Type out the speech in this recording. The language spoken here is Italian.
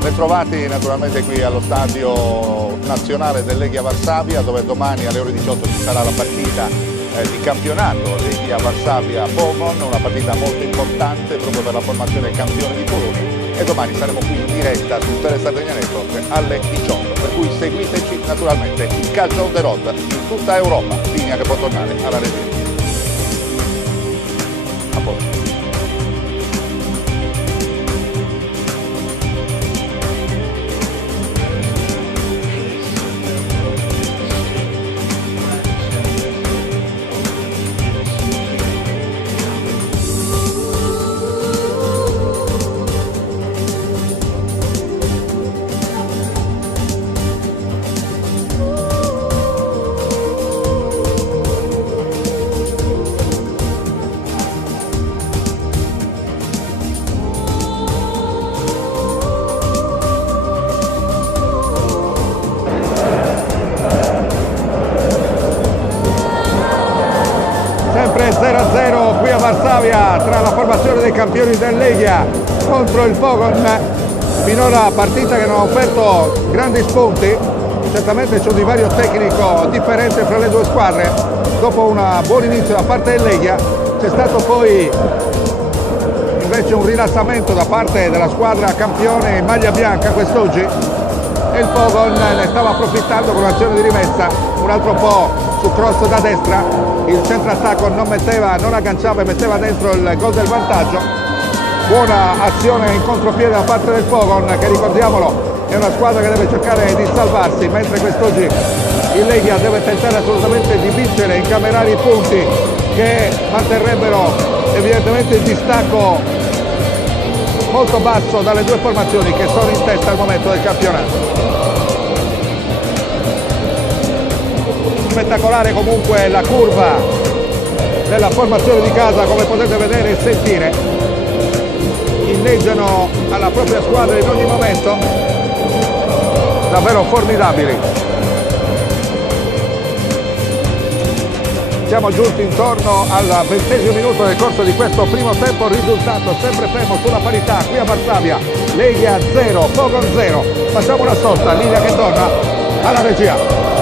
Bentrovati naturalmente qui allo Stadio Nazionale del Legia Varsavia, dove domani alle ore 18 ci sarà la partita di campionato Legia Varsavia-Pogon, una partita molto importante proprio per la formazione campione di Polonia, e domani saremo qui in diretta su Tele Sardegna Network alle 18, per cui seguiteci naturalmente. Il calcio on the road in tutta Europa, linea che può tornare alla regia. A posto. Sempre 0-0 qui a Varsavia tra la formazione dei campioni del Legia contro il Pogon. Finora partita che non ha offerto grandi spunti, certamente c'è un divario tecnico differente fra le due squadre. Dopo un buon inizio da parte del Legia c'è stato poi invece un rilassamento da parte della squadra campione in maglia bianca quest'oggi, e il Pogon ne stava approfittando con un'azione di rimessa, un altro po' su cross da destra, il centro-attacco non agganciava e metteva dentro il gol del vantaggio. Buona azione in contropiede da parte del Pogon, che ricordiamolo è una squadra che deve cercare di salvarsi, mentre quest'oggi il Legia deve tentare assolutamente di vincere e incamerare i punti che manterrebbero evidentemente il distacco molto basso dalle due formazioni che sono in testa al momento del campionato. Spettacolare comunque la curva della formazione di casa, come potete vedere e sentire, inneggiano alla propria squadra in ogni momento, davvero formidabili. Siamo giunti intorno al 20° minuto del corso di questo primo tempo, risultato sempre fermo sulla parità qui a Varsavia, Legia 0, Pogon 0. Facciamo una sosta, linea che torna alla regia.